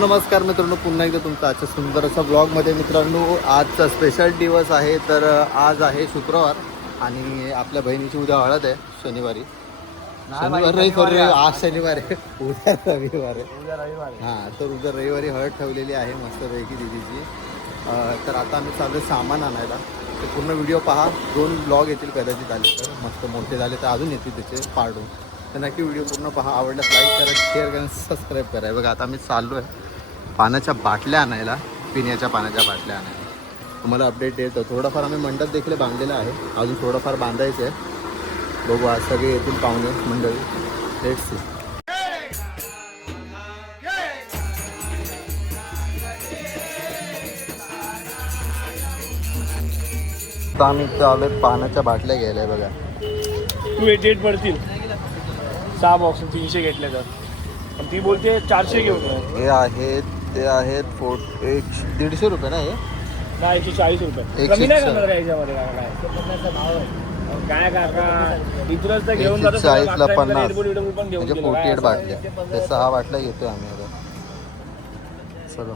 नमस्कार मित्रांनो, पुन्हा एकदा तुमचं आजच्या सुंदर असा ब्लॉगमध्ये. मित्रांनो, आजचा स्पेशल दिवस आहे. तर आज आहे शुक्रवार आणि आपल्या बहिणीची उद्या हळद आहे शनिवारी. आज शनिवार आहे, उद्या रविवार आहे. हां, तर उद्या रविवारी हळद ठेवलेली आहे मस्तपैकी दीदीची. तर आता आम्ही चालू सामान आणायला. तर पूर्ण व्हिडिओ पहा. 2 ब्लॉग येतील कदाचित आले तर, मस्त मोठे झाले तर अजून येतील त्याचे पाडून. तर नक्की व्हिडिओ पूर्ण पहा. आवडल्यास लाईक करा, शेअर करा, सबस्क्राईब करा. बघा आता आम्ही चाललो आहे पाण्याच्या बाटल्या आणायला, पिण्याच्या पाण्याच्या बाटल्या आणायला. तुम्हाला अपडेट देतो. थोडंफार आम्ही मंडप देखील बांधलेलं आहे, अजून थोडंफार बांधायचं आहे. बघू आज सगळे येतील पाहुणे मंडळी. Let's see. आता आम्ही चालू आहे पाण्याच्या बाटल्या घ्यायला आहे. बघा 288 पडतील 6 बॉक्स 300 घेतले तर. पण ती बोलते 400 घेऊन. हे आहेत, ते आहेत 150 रुपये ना. हे नाही 140 रुपये. कमी नाही करणार का याच्यामध्ये? काय काका इथूनच तर घेऊन जातो. 40ला 50 पण घेऊन म्हणजे 48 बाटल्या. ते 6 बाटल्या घेतो आम्ही आता सगळं.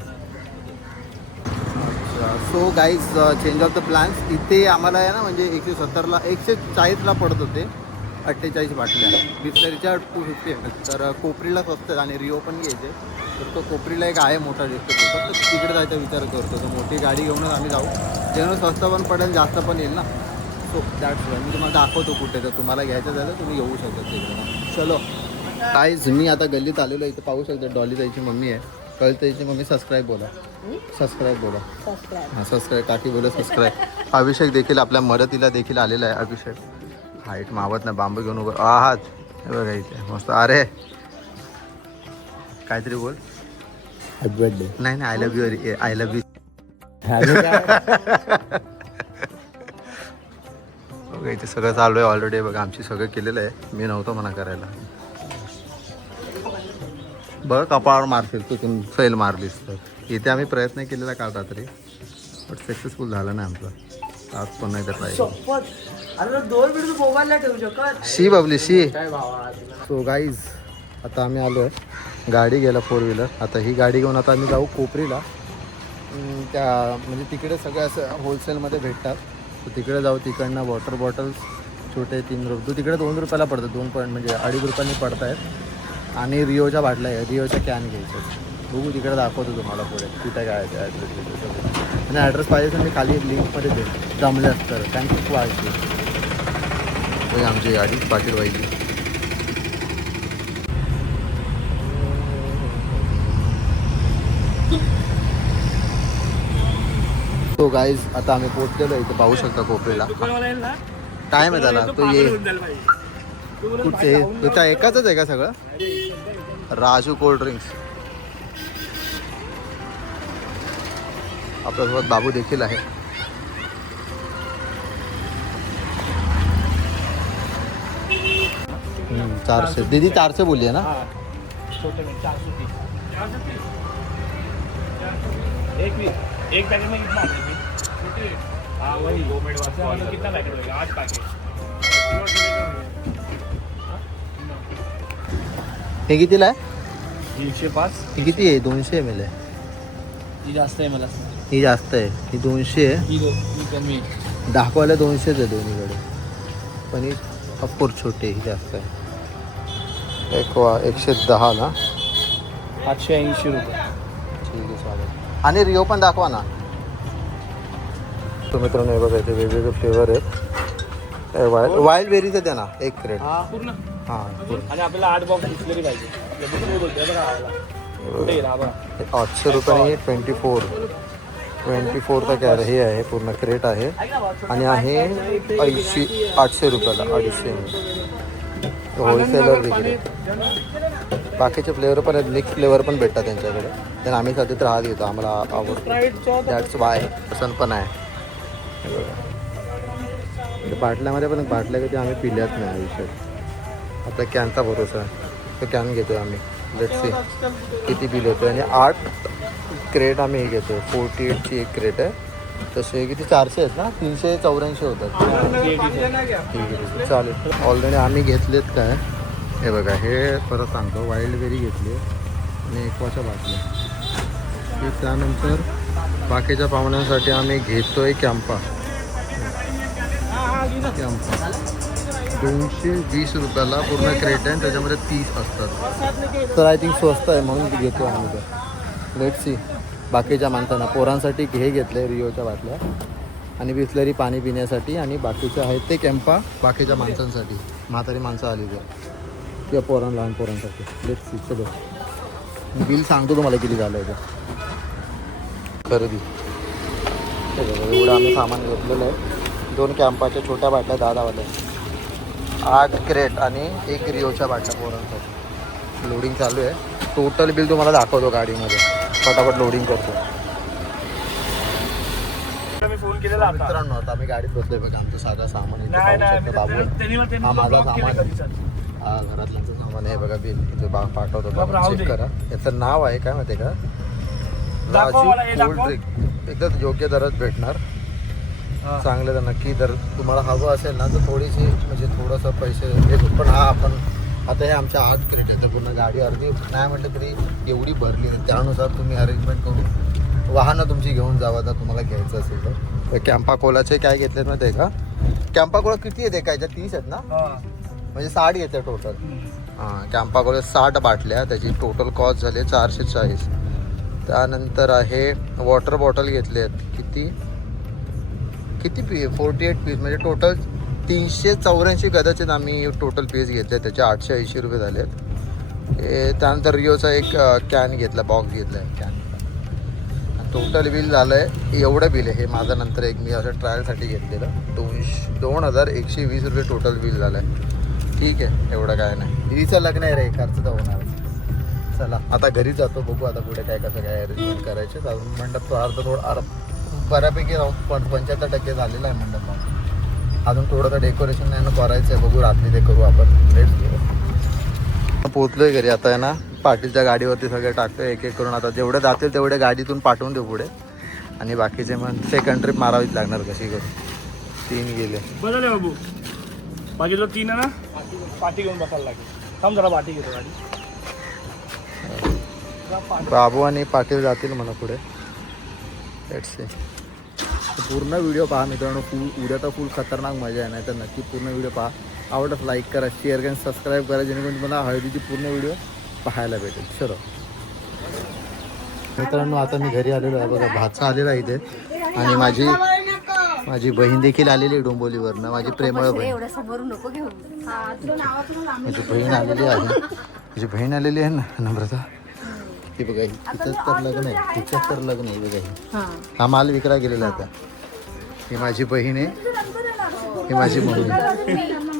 So guys, change of the plans. इथे आम्हाला आहे ना, म्हणजे 170ला 140ला पडत होते 48 बाटल्या. बिस्लरीच्या 250 आहे. तर कोपरीला स्वस्त आणि रिओ पण घ्यायचे. तर तो कोपरीला एक आहे मोठा दिसतो, तर तिकडे जायचा विचार करतो. तर मोठी गाडी घेऊनच आम्ही जाऊ, जेणेकरून स्वस्त पण पडेल, जास्त पण येईल ना. सो दॅट्स वाय मी तुम्हाला दाखवतो कुठे. तर तुम्हाला घ्यायचं झालं तुम्ही येऊ शकता तिकडे. चलो गाईज, मी आता गल्लीत आलेलो. इथं पाहू शकतो डॉली ताईची मम्मी आहे. कळताईची मम्मी. सबस्क्राईब बोला, सबस्क्राईब बोला. हां, सबस्क्राईब. काकी बोला सबस्क्राईब. अभिषेक देखील आपल्या मदतीला देखील आलेला आहे. अभिषेक हाईट मावत नाही, बांबू घेऊन उभं आहात. हे बघा इथे मस्त. अरे काहीतरी बोल. Happy birthday. नाही I love you. I love you. बघा इथे सगळं चालू आहे ऑलरेडी. बघा आमची सगळं केलेलं आहे. मी नव्हतो म्हणा करायला. बघ कपाळावर मारतील तू फेल मारलीस तर. इथे आम्ही प्रयत्न केलेला काल रात्री, बट सक्सेसफुल झाला नाही आमचा. आज पण नाही तर शी बबली शी. सो गाईज, आता आम्ही आलो आहे गाडी घ्यायला 4 व्हीलर. आता ही गाडी घेऊन आता आम्ही जाऊ कोपरीला. त्या म्हणजे तिकडे सगळं असं होलसेलमध्ये भेटतात. तर तिकडे जाऊ. तिकडनं वॉटर बॉटल्स छोटे 3 रुपये, तिकडे 2 रुपयाला पडतं. 2 पॉईंट म्हणजे 2.5 रुपयांनी पडत आहेत. आणि रिओच्या बाटल्या आहे, रिओच्या कॅन घ्यायच्या. बघू तिकडे दाखवतो तुम्हाला पुढे तिथे काय आहे ॲड्रेस. आणि ॲड्रेस पाहिजे तर मी खाली एक लिंकमध्ये देईल, जमले असतं. कारण खूप वाढते आमची गाडी पाटील व्हायची. तो गाईज, आता आम्ही पोहोचलेलो इथे पाहू शकता कोपरीला. टाईम आहे त्याला. तो ये कुठचे तुझ्या एकाच आहे का सगळं? Raju cold drinks. आपल्यासोबत बाबू देखील आहे. हम्म, 400. दीदी 400 बोलली आहे ना. एक पैकेट में कितना आता है? हाँ वही 2 मिनट वास्ते कितना पैकेट होगा? 8 पैकेट. हे कितीला आहे? 105. ही किती आहे? 200 ml आहे. ही जास्त आहे मला. ही जास्त आहे. ही 200 आहे. ही कमी आहे. दाखवायला 200च आहे दोन्हीकडे, पण ही ऑफकोर्स छोटी. ही जास्त आहे. 110 ना. 880 रुपये. ठीक आहे, चालेल. आणि रिओ पण दाखवा ना. तो मित्रांनो हे बघा, इथे वेगवेगळे फ्लेवर आहेत. वाईल्ड बेरीचं द्या ना 1 क्रेट. हां पूर्ण. हां आणि आपल्याला 8 बॉक्स बिस्लरी पाहिजे. 800 रुपये. 24 का काय हे आहे, पूर्ण क्रेट आहे. आणि आहे 800 रुपयाला 250 होलसेलर तिकडे. बाकीचे फ्लेवर पण आहेत, मिक्स फ्लेवर पण भेटतात त्यांच्याकडे. तर आम्ही सध्या तर हा घेतो, आम्हाला आवडतो. दॅट्स वाय पसंत पण आहे. बाटल्यामध्ये पण बाटल्या कधी आम्ही पिल्याच नाही आयुष्यात. आता कॅनचा भरोसा आहे, तो कॅन घेतो आम्ही. लेट्स सी किती बिल होतं. आणि 8 क्रेट आम्ही हे घेतो. 48ची 1 क्रेट आहे. तसे किती 400 आहेत ना. 384 होतात. ठीक आहे, चालेल. ऑलरेडी आम्ही घेतलेत काय हे बघा. हे परत सांगतो, वाईल्ड बेरी घेतली आणि एक्वाच्या बाटल्या. आणि त्यानंतर बाकीच्या पाहुण्यांसाठी आम्ही घेतोय कॅम्पा. 220 रुपयाला पूर्ण क्रेट आहे, त्याच्यामध्ये 30 असतात. तर आय थिंक स्वस्त आहे म्हणून ती घेतो आम्ही. तर लेट्स सी. बाकीच्या माणसांना पोरांसाठी हे घेतलं रिओच्या बाटल्या आणि बिस्लरी पाणी पिण्यासाठी, आणि बाकीचे आहेत ते कॅम्पा बाकीच्या माणसांसाठी, म्हातारी माणसं आली तर किंवा लहान पोरांसाठी. Let's see. चलो बिल सांगतो तुम्हाला किती झालं आहे ते खरेदी. एवढं आम्ही सामान घेतलेलं आहे. 2 कॅम्पाच्या छोट्या बाटल्या 10-10वाल्या, 8 क्रेट आणि 1 रिओच्या बाटल्या पोरांसाठी. लोडिंग चालू आहे. टोटल बिल तुम्हाला दाखवतो गाडीमध्ये. फटाफट लोडिंग करतो. मी फोन केलेला आता. मित्रांनो आता आम्ही गाडीत बसलोय बघा. आमचं सगळं सामान इथे नाही पाहू शकता बाबू. हा माझा ब्लॉक केलं सामान आहे. कधीच. हा घरातल्यांचं सामान आहे बघा. बिल इथे पाठवतो बाप, राहू चेक दे. करा. याचं नाव आहे काय माहिती आहे का, दाखवा मला, हे राजू दाखवा. Cold drink. एकदम योग्य दरात भेटणार. चांगलं तर नक्की. जर तुम्हाला हवं असेल ना तर थोडीशी म्हणजे थोडंसं पैसे घेतो, पण हा आपण आता हे आमच्या 8 क्रेट आहे तर पूर्ण गाडी अर्धी नाही म्हटलं तरी एवढी भरली आहे. त्यानुसार तुम्ही अरेंजमेंट करून वाहनं तुमची घेऊन जावा जर तुम्हाला घ्यायचं असेल तर. कॅम्पा कोलाचे काय घेतले माहिती आहे का, कॅम्पा कोला किती येते काय 30 आहेत ना, म्हणजे 60 येते टोटल. हां कॅम्पा कोला 60 बाटल्या, त्याची टोटल कॉस्ट झाली 440. त्यानंतर आहे वॉटर बॉटल घेतले आहेत. किती 48 पीस, म्हणजे टोटल 384 कदाचित आम्ही टोटल पीस घेतले. त्याचे 880 रुपये झाले आहेत. त्यानंतर रिओचा एक कॅन घेतला, बॉक्स घेतला आहे कॅन. टोटल बिल झालं आहे एवढं बिल आहे. हे माझं नंतर एक मी असं ट्रायलसाठी घेतलेलं 2120 रुपये टोटल बिल झालं आहे. ठीक आहे, एवढं काय नाही. दिदीचं लग्न आहे रे, खर्च तर होणार. चला आता घरी जातो, बघू आता पुढे काय कसं काय अरेंजमेंट करायचे. अजून मंडप थोडं बऱ्यापैकी 75% झालेलं आहे मंडप. अजून थोडंसं डेकोरेशन नाही ना करायचं आहे, बघू रात्री ते करू आपण. पोचलोय घरी आता आहे ना. पाटीलच्या गाडीवरती सगळे टाकतोय एक एक करून. आता जेवढे जातील तेवढे गाडीतून पाठवून देऊ पुढे, आणि बाकीचे मग सेकंड ट्रिप मारावीच लागणार कशी करून. 3 गेले बदल बाबू. बाकी जो 3 आहे ना, पाठी घेऊन बसायला लागेल. थांब जरा पाठी घेतो गाडी. बाबू आणि पाटील जातील म्हणा पुढे. Let's see. पूर्ण व्हिडिओ पहा मित्रांनो. उद्या तर फुल खतरनाक मजा आहे, नाही तर नक्की पूर्ण व्हिडिओ पहा. आवडत लाईक करा, शेअर करा, सबस्क्राईब करा, जेणेकरून तुम्हाला हळदीची पूर्ण व्हिडिओ पाहायला भेटेल. चलो मित्रांनो आता मी घरी आलेलो आहे बघा. भाचा आलेला आहे इथे, आणि माझी बहीण देखील आलेली आहे डोंबोलीवरनं. माझी प्रेमळ बहीण. माझी बहीण आलेली आहे. माझी बहीण आलेली आहे ना नम्रता. ही बघा, तिथंच तर लग्न आहे, तिथंच तर लग्न आहे बघा. हा माल विकला गेलेला आता. ही माझी बहीण आहे, ही माझी मम्मी.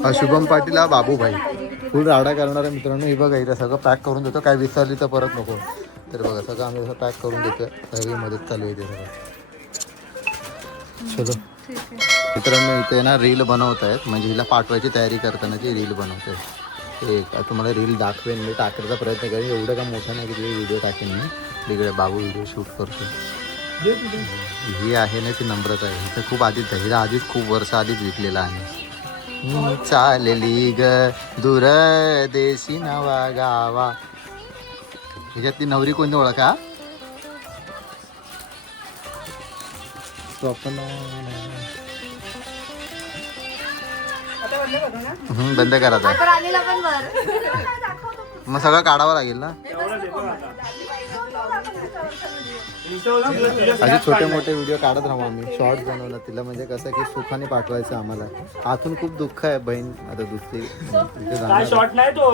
हा शुभम पाटील, हा बाबूभाई. फुल राडा करणार आहे मित्रांनो. हे बघा इथं सगळं पॅक करून देतो, काय विसरली तर परत नको. तर बघा सगळं आम्ही असं पॅक करून देतो. सगळी मदत चालू आहे इथे सगळं. चलो मित्रांनो इथे ना रील बनवत आहेत, म्हणजे हिला पाठवायची तयारी करतानाची रील बनवत आहेत. एक तुम्हाला रील दाखवेन मी, टाकण्याचा प्रयत्न करेन. एवढं का मोठं नाही की व्हिडिओ टाकेन मी. तिकडे बाबू व्हिडिओ शूट करतो. ही आहे ना ती नम्रता आहे. हिचं खूप आधीच आहे, हिला आधीच खूप वर्ष आधीच विकलेला आहे. चालली ग दूर देशी नवा गावा. ह्याच्यातली नवरी कोणती ओळखा? बंद करा. मग सगळं काढावं लागेल ना. असे छोटे मोठे व्हिडिओ काढत राहू आम्ही. शॉर्ट बनवला तिला, म्हणजे कसं की सुखाने पाठवायचं आम्हाला. आतून खूप दुःख आहे. बहीण आता दुसरी काय शॉर्ट नाही तो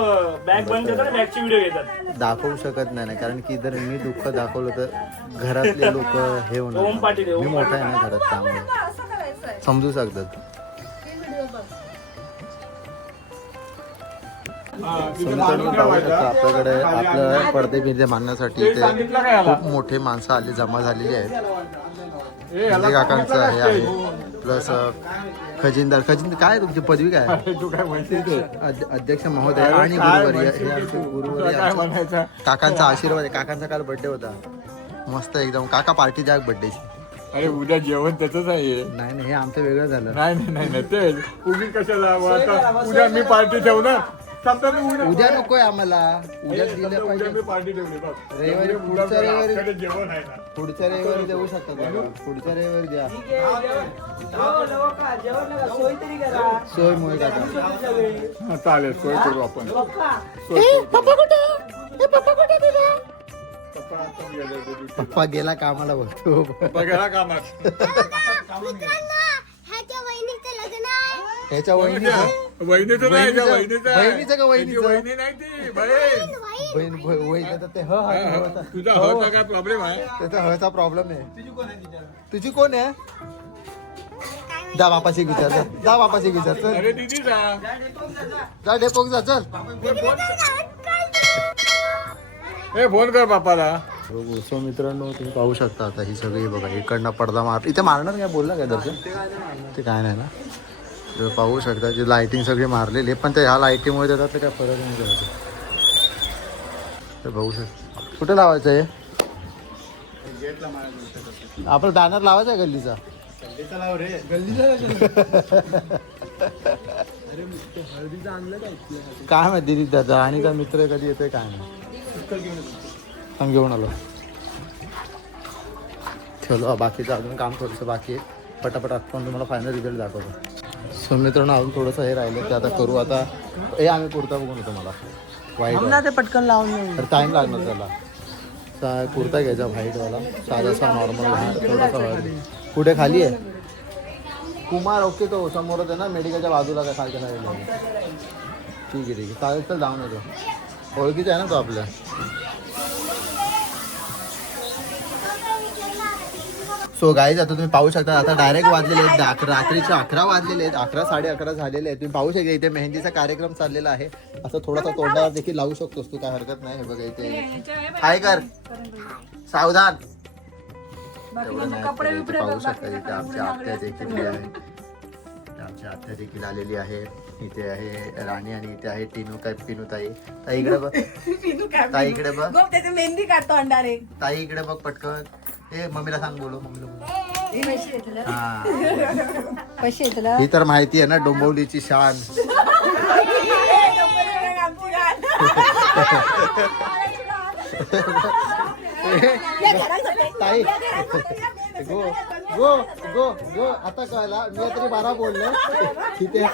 बॅग बंद करतात, बॅगची व्हिडिओ घेतात. दाखवू शकत नाही, कारण की जर मी दुःख दाखवलं तर घरातले लोक हे ओम पाटील होणार. मी मोठा आहे ना घरात, त्यामुळे समजू शकतात. आपल्याकडे आपलं पडदे बिर्दे बांधण्यासाठी इथे खूप मोठे माणसं आली जमा झालेली आहेत. हिंदे काकांचं हे आहे, प्लस खजिनदार काय तुमची पदवी काय? अध्यक्ष महोदय आणि गुरुवर्य. हे आमचे गुरुवर्य, काकांचा आशीर्वाद आहे. काकांचा काल बर्थडे होता, मस्त एकदम. काका पार्टी द्या बर्थडेची. अरे उद्या जेवण त्याच आहे. नाही हे आमचं वेगळं झालं. नाही तेच उगी कशाला. उद्या मी पार्टी ठेवणार. उद्या नकोय आम्हाला, उद्या दिलं पाहिजे. मी पार्टी ठेवली बघ. रविवारी पुढच्या रविवारी जेवण आहे ना. पुढच्या रविवारी देऊ शकता तुम्ही. पुढच्या रविवारी द्या. सोय मोय का हा, चालेल सोय करू आपण पप्पा गेला कामाला बघतो. बघायला कामात ह्याच्या वहिनीचं वहिनीचं नाही त्या वहिनीचं का वहिनीचं? त्याची वहिनी नाही ती बहीण वहिनी तर ते तुझा हळचा काय प्रॉब्लेम आहे त्याचा हळचा प्रॉब्लेम आहे. तुझी कोण आहे? जा बापाशी विचार जा बापाशी विचार चल. अरे दीदी जा जा डेपोक जा चल. हे फोन कर बापाला. सो मित्रांनो तुम्ही पाहू शकता आता ही सगळी बघा इकडनं पडदा मार इथे मारणार काय बोलला काय दर्शन ते काय नाही ना. तर पाहू शकता जी लाईटिंग सगळी मारलेली आहे पण ते ह्या लाईटिंगमुळे त्याच्यात काय फरक नाही पडत. तर बघू शकता कुठे लावायचं आहे आपला बॅनर लावायचा आहे गल्लीचा. काय माहिती दिदी त्याचा आणि काय मित्र कधी येतोय काय नाही. आम्ही घेऊन आलो. चलो बाकीचं अजून काम थोडंसं बाकी आहे. पटापट आपण तुम्हाला फायनल रिझल्ट दाखवतो. सो मित्रांनो अजून थोडंसं हे राहिलं ते आता करू. आता हे आम्ही कुर्ता बघून येतो मला व्हाईट पटकन लावून तर टाईम लागणार त्याला. कुर्ता घ्यायचा व्हाईटवाला साधासा नॉर्मल थोडासा. कुठे खाली आहे कुमार ओके तो समोरच आहे ना मेडिकलच्या बाजूला काय खालच्या साईडला. ठीक आहे चालेल तर जाऊन येतो. ओळखीचा आहे ना तो आपल्या. सो गाईज आता तुम्ही पाहू शकता आता डायरेक्ट वाजलेले आहेत रात्रीचे 11 वाजलेले आहेत. 11 साडे 11 झालेले आहेत. तुम्ही पाहू शकता इथे मेहंदीचा कार्यक्रम चाललेला आहे. असं थोडासा तोंडावर देखील लावू शकतोस तू काय हरकत नाही. हे बघा इथे हाय कर सावधान. एवढं नाही पाहू शकता इथे आमची आत्या देखील आहे. आमची आत्या देखील आलेली आहे. इथे आहे राणी आणि इथे आहे टिनू काय पिनू ताई. ताई इकडे बघ ताई इकडे बघ मेहंदी काढतो अंडारे. ताई इकडे बघ पटकन. ए मम्मीला सांग बोलो मम्मीला बोलो. पैसे तुला ही तर माहिती आहे ना डोंबिवलीची शान. ताई गो गो गो गो आता कळला मी तरी 12 बोललो तिथे.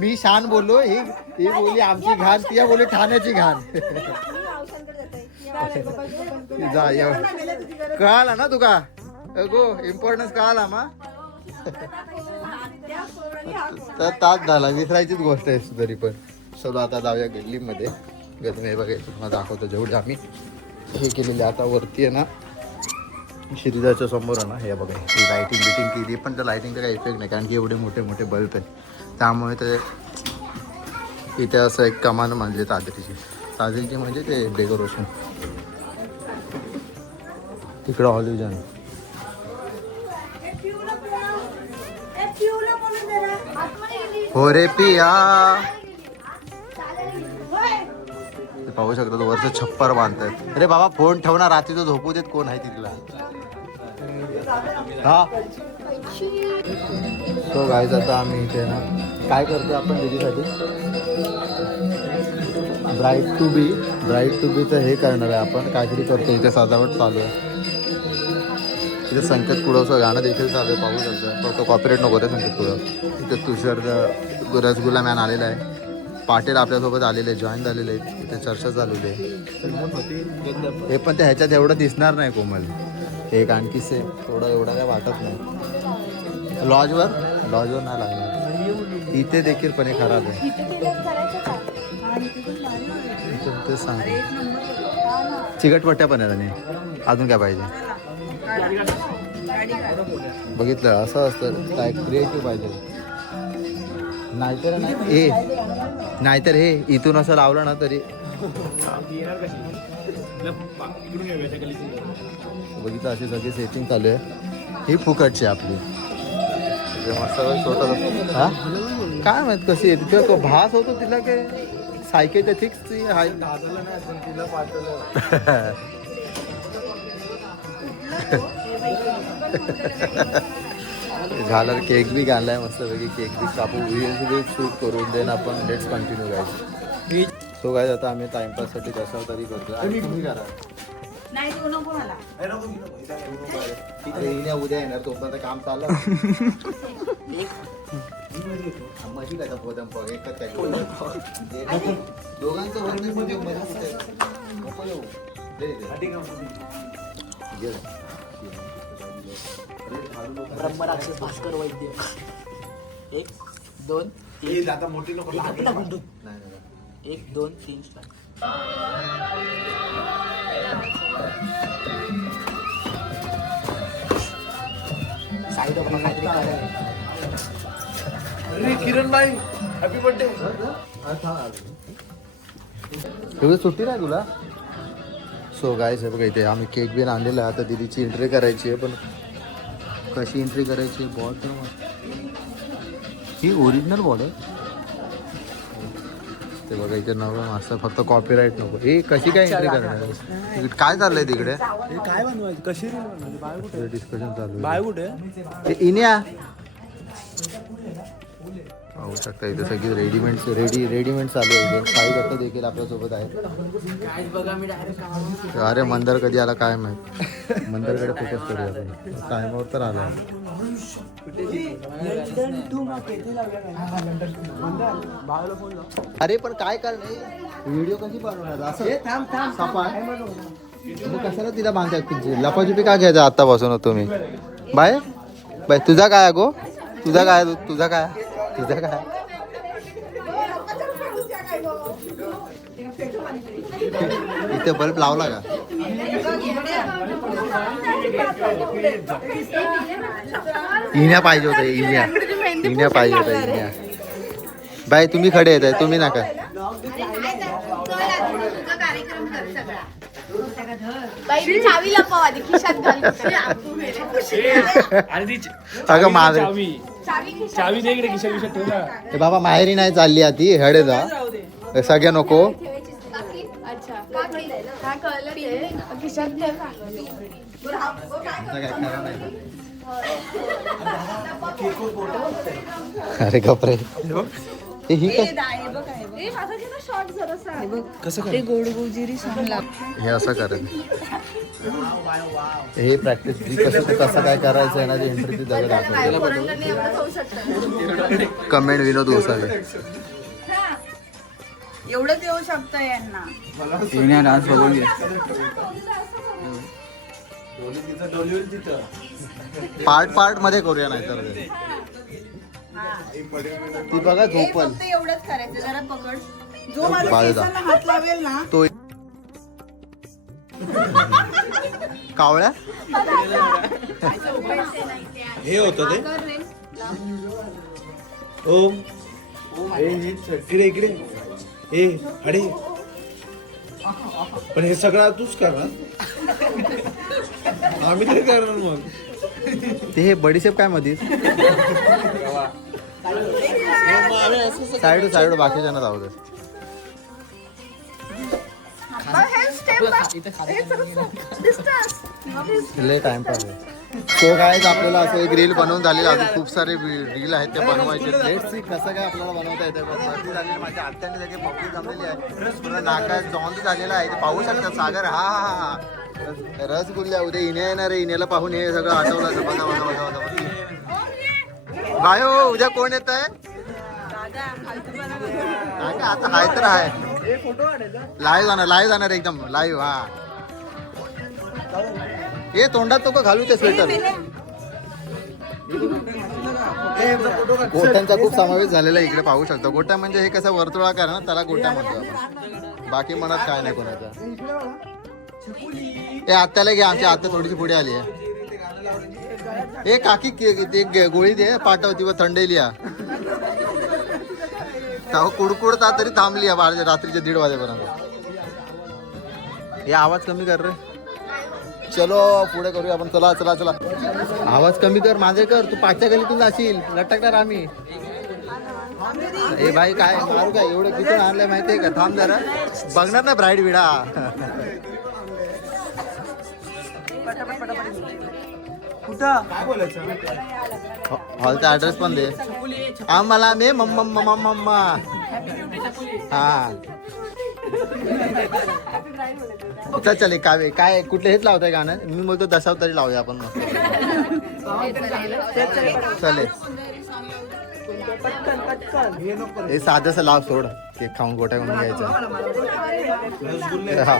मी शान बोललो ही बोली आमची घाण ती बोली ठाण्याची घाण. जा कळाला ना तुका गो इम्पॉर्टन्स कळाला मा. तर तास झाला विसरायचीच गोष्ट आहे तरी पण. चलो आता जाऊया गल्लीमध्ये. हे बघायचं तुम्हाला दाखवतो जेवढे आम्ही हे केलेले. आता वरती आहे ना शिरीजाच्या समोर आहे ना हे बघा ही लाईटिंग बिटिंग केली पण त्या लाईटिंगचा काही इफेक्ट नाही कारण की एवढे मोठे मोठे बल्ब आहेत त्यामुळे ते इथे असं एक कमान म्हणजे ताजरीची म्हणजे ते डेकोरेशन. तिकडं ऑलिव्हजन हो रे पिया. पाहू शकता तो वरचं छप्पर बांधतायत. अरे बाबा फोन ठेवणार रात्री तो झोपू देत कोण आहे तिथला. हा तो गायच आता आम्ही इथे ना काय करतो आपण दीदीसाठी ब्राईट टू बी तर हे करणार आहे आपण काहीतरी करतो. इथे सजावट चालू आहे. इथे संकेत कुडवचं गाणं देखील चालू आहे पाहू शकतो. फक्त कॉपीराईट नको रे संकेत कुडव. इथे तुषार रसगुल्ला मॅन आलेला आहे. पाटील आपल्यासोबत आलेले जॉईन झालेले आहेत. इथे चर्चा झालेली आहे. हे पण ते ह्याच्यात एवढं दिसणार नाही कोमल. एक आणखी सेम थोडं एवढं काय वाटत नाही. लॉजवर नाही लागणार. इथे देखील पण हे खराब आहे. ते सांग चिकटपट्ट्या पण आहेत आणि अजून काय पाहिजे बघितलं असं असतं काय क्रिएटिव्ह पाहिजे. नाहीतर हे इथून असं लावलं ना तरी बघितलं अशी सगळी सेटिंग चालू आहे. ही फुकटची आपली मस्त छोटा. हा काय माहित कशी आहे तिथे तो भास होतो तिला काय सायकेथेटिक्स हाय. झालं केक बी घाललाय मस्त पैकी. केक बी कापू शूट करून देन आपण लेट्स कंटिन्यू गाईज. सो काय आता आम्ही टाइमपाससाठी कसा तरी करतो आणि तुम्ही करा. नाही तू नको मला. अरे हिने उद्या येणार तोपर्यंत काम चाललं. मशी काय पोदम पग एकच काय दोघांचं वर्णन म्हणजे नको येऊ. दे दे. घे. ब्रह्मराक्षस भास्कर वैद्य 1 2 3 आता मोठी नको नाही नाही 1 2 3 स्टार्ट. साईड वर काहीतरी करायला. अरे किरण भाई हॅपी बर्थडे. तुझी सुट्टी नाही तुला. सो गायस हे बघा इथे आम्ही केक बिन आणलेला आहे. आता दीदीची एंट्री करायची आहे पण कशी एंट्री करायची बॉल तर ही ओरिजिनल बॉल आहे ते बघा इथे नवं असं फक्त कॉपीराईट नको. हे कशी काय एंट्री करणार काय चाललंय तिकडे काय बनवायचं कशी बनवायची डिस्कशन चालू बाय कुठे आहे. इन्या पाहू शकता इथे सगळी रेडीमेड चालू आहे. काही करता देखील आपल्यासोबत आहे. काय बघा मी डायरेक्ट अरे मंदर कधी आला काय माहित. मंदरकडे फोकस करूया आपण. टायमावर तर आला. अरे पण काय करणार व्हिडिओ कशी बनवणार असं सपाय मग कशाला तिला बांधताय. लपाछुपी का घ्यायचं आतापासून तुम्ही. बाय बाय तुझा काय गो तुझा काय तुझा काय तुझा काय इथे बल्ब लावला का. इन्या पाहिजे होता. इन्या पाहिजे होता. इन्या बाय तुम्ही खडे येत आहे तुम्ही नका. चावी लपव आधी खिशात घाल. आणि ती अगं माझं चावी दे इकडे खिशा खिशात ठेव ना. हे बाबा माहेरी नाही चालली आधी हडे जा सगळ्या नको. अच्छा हा कळलं ते खिशात अरे गपरे ही काय ते गोडगोजिरी सांगला. हे असं करेल हे प्रॅक्टिस कसं काय करायचं आहे ना ते एंट्री ती दगड कमेंट विनोद उसावे एवढंच येऊ शकतं यांना. डान्स बघून घे. पार्ट मध्ये करूया नाही तर ती बघा झोपल फक्त एवढंच करायचं जरा पकड. जो माझ्या बाजूला. केसांना हात लावेल ना तो कावळ्या हे होतं ते ओम इकडे इकडे ए अडे पण हे सगळं तूच करणार. आम्ही तरी करणार मग. ते हे बडीशेप काय मध्ये साईड बाकीच्या जाऊ दे. लय टाइम पास आहे. तो काय आपल्याला असं एक रील बनवून झालेलं अजून खूप सारे रील आहेत ते बनवायचे. लेट्स सी कसं काय आपल्याला बनवता येतं. भरती झालेली माझ्या आत्याने सगळे पब्लिक जमलेली आहे. पूर्ण नाकात जॉन झालेला आहे ते पाहू शकतात. सागर हा रसगुल्ल्या उद्या इन्या येणार आहे. इन्याला पाहून हे सगळं आठवलं. बघा बघा बघा बघा बाय उद्या कोण येत आहे आता हाय तर आहे. लाईव्ह जाणार एकदम लाईव्ह. हा हे तोंडात तो का घालू ते स्वेटर. गोट्यांचा खूप समावेश झालेला आहे इकडे पाहू शकतो. गोट्या म्हणजे हे कसं वर्तुळाकार ना त्याला गोट्या म्हणतो आपण. बाकी म्हणत काय नाही कोणाचा. हे आत्याला घ्या. आमची आत्या थोडीशी पुढे आली आहे. हे काकी ते गोळी दे पाठवती व थंडेली कुडकुडता तरी थांबली रात्रीच्या 1:30 वाजेपर्यंत. हे आवाज कमी कर रे. चलो पुढे करूया आपण. चला चला चला आवाज कमी कर माझे कर. तू पाचच्या गलीतून जाशील लटकणार आम्ही. हे भाई काय मारू काय एवढं किती आणलंय माहितीये का. थांब जरा बघणार ना ब्राईड विडा. हॉलचा ऍड्रेस पण दे आम्हाला. मे मम्मा मम्मा हा चल चल एक कावे काय कुठले हेच लावताय गाणं मी बोलतो दशावतारी लावूया आपण मस्त चालेल हे साधंसं लाव सोड केक खाऊन गोट्या म्हणून घ्यायचं हा.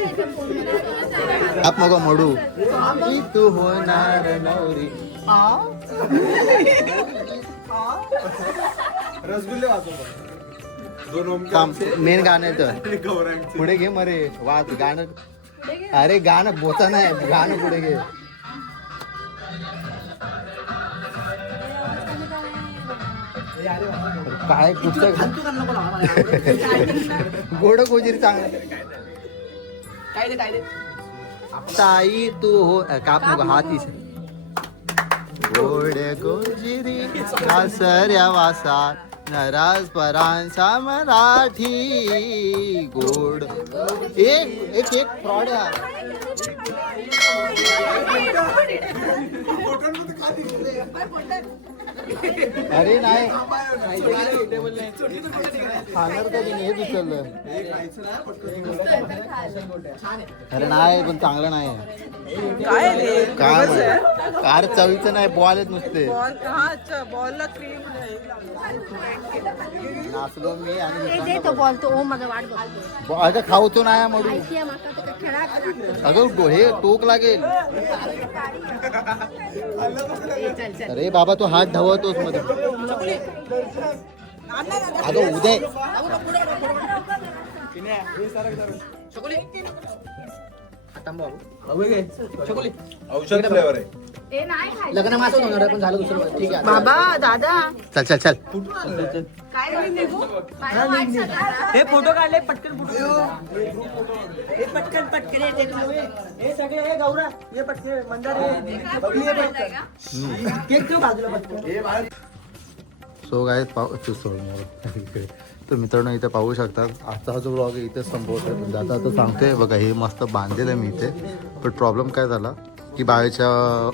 आप मग मोडू की तू होणार नवरी रसगुल्ले वाजव मेन गाणं आहे तर पुढे घे मरे वाच गाणं अरे गाणं बोचा नाही गाणं पुढे घे काय कुठचं गोड गोजीरी चांगलं ताई तू हो काप नको हात इस गोड गोजिरी कासऱ्या वासात नराज परांचा मराठी गोड एक फ्रॉड अरे नाही खाणार कधी नाही उचललं अरे नाही पण चांगलं नाही काय अरे चवीचं नाही बॉल आहेत नुसते नाचलो मी आणि अगं खाऊतो नाही म्हणून अगं हे टोक लागेल अरे बाबा तू हात धावतोस मध्ये अगं उदय औषध फ्लेवर आहे लग्न माझं होणार पण झालं दुसरं ठीक आहे बाबा दादा चल चल चल हे फोटो काढले पटकन फोटो हे पटकन पटकन हे सगळे हे गौरा हे पटकन मंदार केक ठेव बाजूला पटकन सो काय तर मित्रांनो इथे पाहू शकतात आजचा हा जो ब्लॉग आहे इथे संपवतो आता सांगतोय बघा हे मस्त बांधलेलं आहे मी इथे पण प्रॉब्लेम काय झाला की बाळेच्या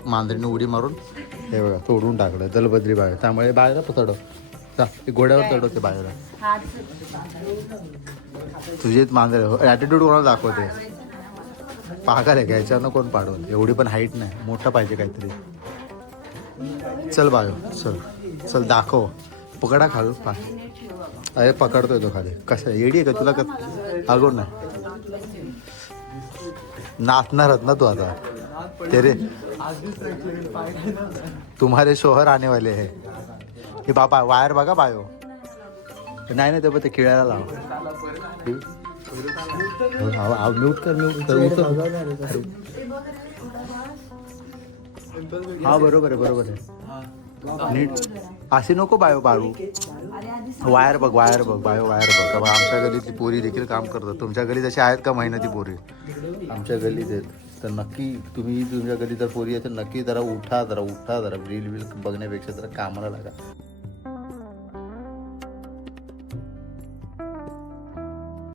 मांजरीने उडी मारून हे बघा तोडून टाकलं दलबद्री बाळ त्यामुळे बाळेला चढव घोड्यावर चढवते बाळेला तुझी मांजर ॲटिट्यूड कोणाला दाखवते पागल आहे घ्यायच्यानं कोण पाडवल एवढी पण हाईट नाही मोठं पाहिजे काहीतरी चल बायो चल चल दाखव पकडा खाल अरे पकडतोय तो खाली कसं येडी आहे का तुला अगोड नाही नाचणारच ना तू आता तेरे तुम्हारे शोहर आने वाले है हे बाबा वायर बघा बायो नाही नाही ते खेळायला लाव म्यूट कर हा बरोबर आहे नीट असे नको बायो बाळू वायर बघ बायो वायर बघ आमच्या गलीतली पोरी देखील काम करतात तुमच्या गलीत अशी आहेत का मेहनती पोरी आमच्या गलीत आहेत तर नक्की तुम्ही तुमच्या गलीत जर पोरी आहे तर नक्की जरा उठा रील बघण्यापेक्षा जरा कामाला लागा